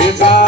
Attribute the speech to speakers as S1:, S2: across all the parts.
S1: It's all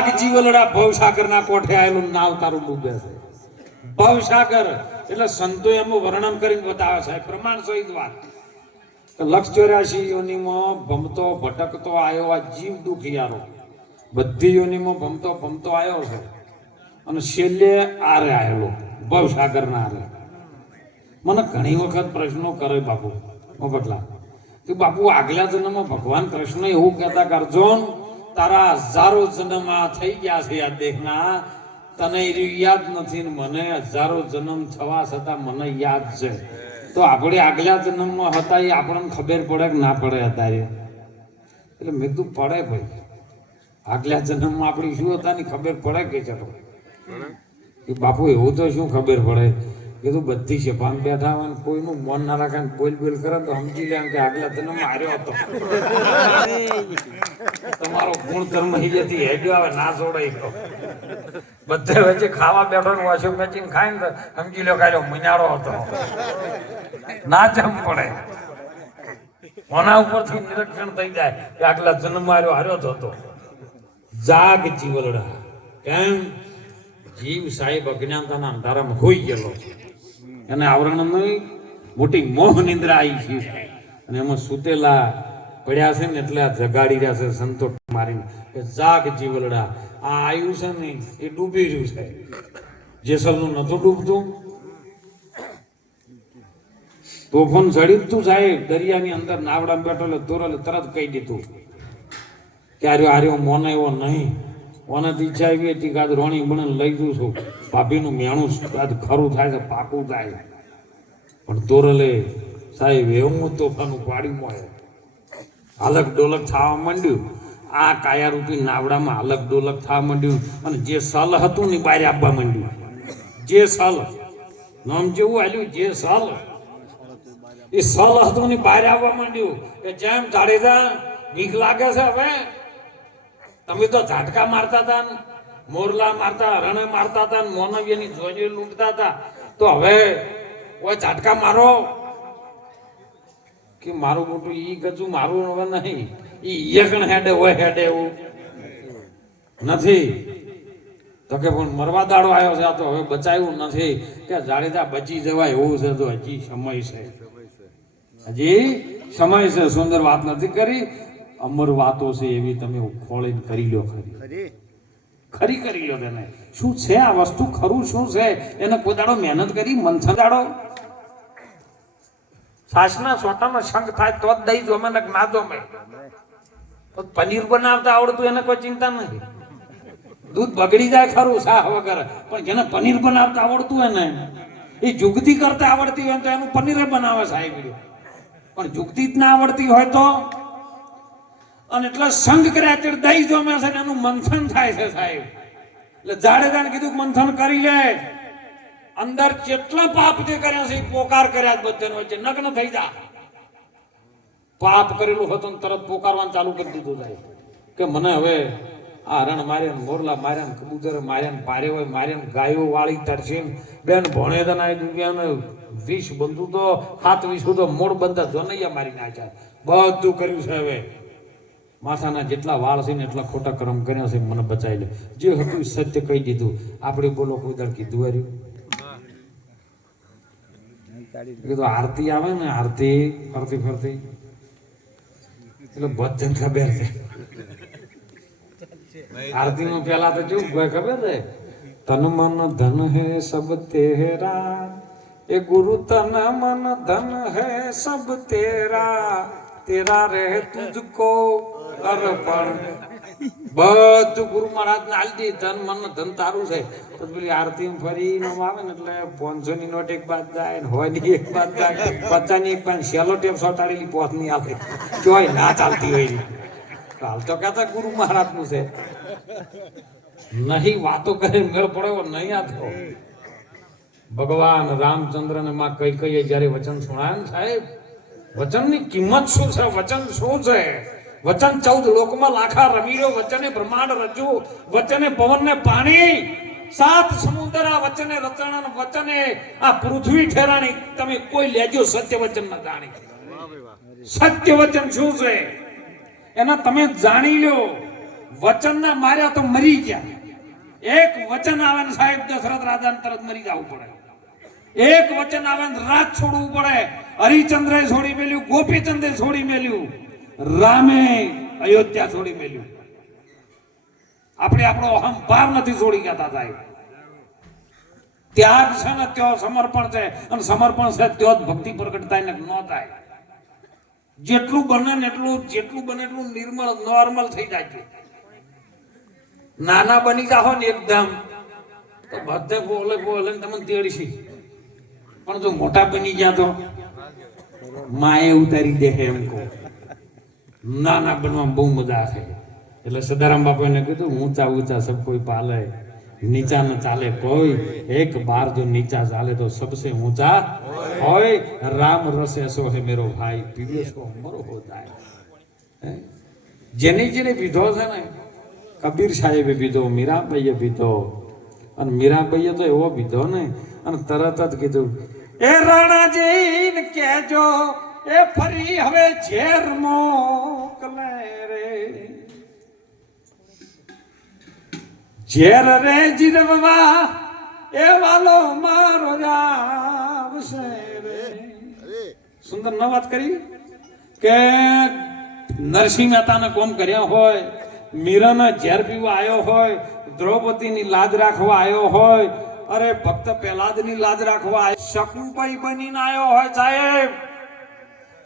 S1: જાગ જીવલડા ભવસાગરના કોઠે આવેલું નાવ તારું ડૂબે છે. ભવસાગર, એટલે સંતો એનું વર્ણન કરીને બતાવે છે. પ્રમાણ સહિત વાત. લક્ષ ચોર્યાસી યોનીમાં ભમતો ભટકતો આવ્યો આ જીવ દુખિયારો બધી યોનીમાં ભમતો ભમતો આવ્યો છે. અને છેલ્લે આરે આવેલો ભવસાગરના આરે. મને ઘણી વખત પ્રશ્નો કરે બાપુ મોકટલા કે બાપુ આગલા જન્મમાં ભગવાન કૃષ્ણ એવું કહેતા કે અર્જુન તારા હજારો જન્મ આ થઈ ગયા છે આ દેહના. તને યાદ નથી મને હજારો જન્મ થવા છતાં મને યાદ છે. તો આપણે આગલા જન્મમાં હતા એ આપણને ખબર પડે કે ના પડે અત્યારે. એટલે મેં તું પડે ભાઈ. આગલા જન્મમાં આપણી શું હતા ને ખબર પડે કે ચલો. કે બાપુ, એવું તો શું ખબર પડે? કીધું, બધી સભામાં બેઠા હોય કોઈનું મન ના રાખે બોલ બોલ કરે તો સમજી લે કે આગલા જન્મ માર્યો હતો. તમારો ગુણધર્મ હિજેથી હેડ્યો આવે, ના જોડાઈ ગયો. બધે વચ્ચે ખાવા બેઠો ને વોશિંગ મેચીને ખાય ને સમજી લો કાયો મહિનાળો હતો. ના જમ પડે. કોના ઉપરથી નિરીક્ષણ થઈ જાય કે આગલા જન્મ માર્યો હાર્યો જ હતો. જાગ જીવલડા. કેમ? જીવ સાહેબ અજ્ઞાનતાના અંધારામાં હોઈ ગયેલો છે. એને આવરણની મોટી મોહ નિંદ્રા આવી છે. અને એમાં સુતેલા પડ્યા છે ને એટલે આ જગાડી રહ્યા છે સંતો મારીને. કે જાગ જીવલડા. આ આયુ છે ને, એ ડૂબી રહ્યું છે. જેસલનું નતું ડૂબતું. તોફાન ચડી તું સાહેબ. દરિયાની અંદર નાવડા બેઠો એટલે તરત કહી દીધું. કે આર્યો આર્યો, મોને એવો નહીં. તો ઈચ્છા આવી હતી કે આજ રોણી બને લઈ જઉં છું. ભાભીનું મેણું આજ ખરું થાય છે, પાકું થાય પણ તોરલે સાહેબ, એવું તોફાનું પાડી મળે હાલક ડોલક થવા માંડ્યું. આ કાયારૂપી નાવડામાં હાલક ડોલક થવા માંડ્યું. અને જે સલ હતું ને બહાર આપવા માંડ્યું. જે સલ. નામ જેવું આલ્યું, જે સલ. એ સલ હતું ને બહાર આવવા માંડ્યું. કે જેમ જાડેજા બીક લાગે છે હવે. તમે તો ઝાટકા મારતા હતા ને, મોરલા મારતા, રણે મારતા હતા ને, મોનવ્યની જોજે લૂંટતા હતા. તો હવે કોઈ ઝાટકા મારો. કે મારું મોટું ઈ ગજુ મારું હવે નહીં. ઈ એકણ હેડે હોય હેડે એવું. નથી. તો કે પણ મરવા દાડો આવ્યો છે તો હવે બચાવ્યું નથી. કે જાડેજા બચી જવાય એવું છે તો હજી સમય છે. હજી સમય છે સુંદર વાત નથી કરી. અમર વાતો છે એવી તમે ખોળીને કરી લો ખરી.
S2: ખરી?
S1: ખરી કરી લો તેને. શું છે આ વસ્તુ? ખરું શું છે? એને કોઈ દાડો મહેનત કરી મંથન દાડો? સાસના સોટાનો શંખ થાય તો જ દહીં જોમે ને ના જોમે. પનીર બનાવતા આવડતું એને કોઈ ચિંતા નથી. દૂધ બગડી જાય ખરું શાહ વગર, પણ જેને પનીર બનાવતા આવડતું હોય ને એ જુગતી કરતા આવડતી હોય તો એનું પનીર બનાવે સાહેબ પણ જુગતી જ ના આવડતી હોય તો? અને એટલે સંગ કર્યા ત્યારે દહીં જોમે છે એનું મંથન થાય છે સાહેબ. એટલે જાડેજાને કીધું મંથન કરી લે. અંદર જેટલા પાપ જે કર્યા છે, એ પોકાર કર્યા બધાને વચ્ચે નગ્ન થઈ જા. પાપ કરેલું હતું તરત પોકારવાનું ચાલુ કરી દીધું જાય કે મને હવે આ હરણ માર્યા ને મોરલા માર્યા ને કબૂતર માર્યા ને પારે હોય, માર્યા ને ગાયો વાળી તરસી બેન ભણે તો ના દુનિયા ને વીસ બંધુ તો હાથ વીસ તો મોડ બંધા જોનૈયા મારી નાખ્યા બધું કર્યું છે હવે. માથાના જેટલા વાળ છે ને એટલા ખોટા કર્મ કર્યા છે, મને બચાવી લે. જે હતું સત્ય કહી દીધું. આપણે બોલો કોઈ દળ કીધું હાર્યું કીધું આરતી આવે ને, આરતી ફરતી ફરતી. એટલે ભજન ખબર છે. આરતીમાં પેલા તો ચૂપ ભાઈ ખબર છે? તન મન ધન હે સબ તેરા, એ ગુરુ તન મન ધન હે સબ તેરા તેરા રહે તુજકો અર્પણ બધું ગુરુ મહારાજ ને આલી દી ધન, મન, ધન તારું છે. પેલી આરતી ફરી આવે ને એટલે પાંચસો ની નોટ એક બાદ જાય ને હોયની એક બાદ જાય. પચાસની એક સેલો ટેપ સોટાડેલી પોતની આવે જોઈ ના ચાલતી હોય હાલ તો કહેતા ગુરુ મહારાજનું છે. નહીં વાતો કરે મેળ પડ્યો નહીં આતો. ભગવાન રામચંદ્ર ને માં કઈ કઈ જયારે વચન સુણાય ને સાહેબ, વચનની કિંમત શું છે? વચન શું છે? વચન ચૌદ લોકમાં લાખા રમીરો વચને બ્રહ્માંડ રજુ વચને પવન ને પાણી. સાત સમુદ્ર આ વચને રચના વચને આ પૃથ્વી ઠેરાણી. તમે કોઈ લેજો સત્ય વચનમાં જાણી. સત્ય વચન શું છે? એના તમે જાણી લો. વચન ના માર્યા તો મરી ગયા. એક વચન આવે ને સાહેબ દશરથ રાજા તરત મરી જવું પડે. એક વચન આવે ને રાત છોડવું પડે. હરિચંદ્રે છોડી મેલ્યું, ગોપીચંદે છોડી મેલ્યું. રામે અયોધ્યા છોડી મેલ્યું. આપણે આપણો અહંભાર નથી છોડી ગયા સાહેબ. ત્યાગ છે ને ત્યો સમર્પણ છે અને સમર્પણ છે ત્યો જ ભક્તિ પ્રગટ થાય ને ન થાય. જેટલું બને ને એટલું, જેટલું બને એટલું નિર્મળ, નોર્મલ થઈ જાય છે. નાના બની જાઓ ને એકદમ. તો બધે બોલે બોલે તમને તેડશી. પણ જો મોટા બની ગયા તો. માએ ઉતારી દે એમ કહો. નાના બનવામાં બહુ મજા છે. એટલે સદારામ બાપુ એને કીધું, ઊંચા ઊંચા સબ કોઈ પાલે, નીચા ન ચાલે કોઈ. એક બાર જો નીચા ચાલે તો સબસે ઊંચા હોય. રામ રસ એસો હે મેરો ભાઈ. પીવે સો મરો હો જાય. હે? જેને જેને પીધો છે ને, કબીર સાહેબે પીધો મીરાબાઈએ પીધો અને મીરાબાઈએ તો એવો પીધો ને, અને તરત જ કીધું, એ રાણાજી ને કહેજો એ ફરી હવે ઝેર મોકલે રે. ઝેર રે જીરવવા એ વાલો મારો આવશે રે. સુંદર ન વાત કરી કે નરસિંહ મહેતાને કોમ કર્યા હોય મીરાના ઝેર પીવા આવ્યો હોય દ્રૌપદીની લાજ રાખવા આવ્યો હોય અરે ભક્ત પ્રહલાદની લાજ રાખવા શકુભાઈ બનીને આવ્યો હોય સાહેબ.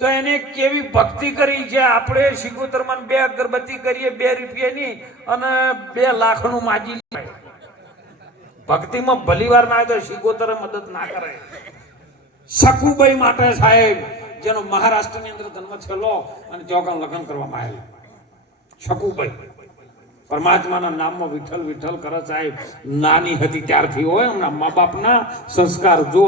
S1: તો એને કેવી ભક્તિ કરી છે આપણે શીખોતરમાં બે અગરબત્તી કરીએ, બે રૂપિયાની અને બે લાખનું માજી ભક્તિમાં ભલી વાર ના તો શીખોતર મદદ ના કરે. શકુભાઈ માટે સાહેબ, જેનો મહારાષ્ટ્રની અંદર જન્મ થયેલો અને ચોકન લગ્ન કરવામાં આવેલું. શકુભાઈ પરમાત્માના નામમાં વિઠ્ઠલ વિઠ્ઠલ કરે સાહેબ. નાની હતી ત્યારથી હોય એમના મા બાપના સંસ્કાર જો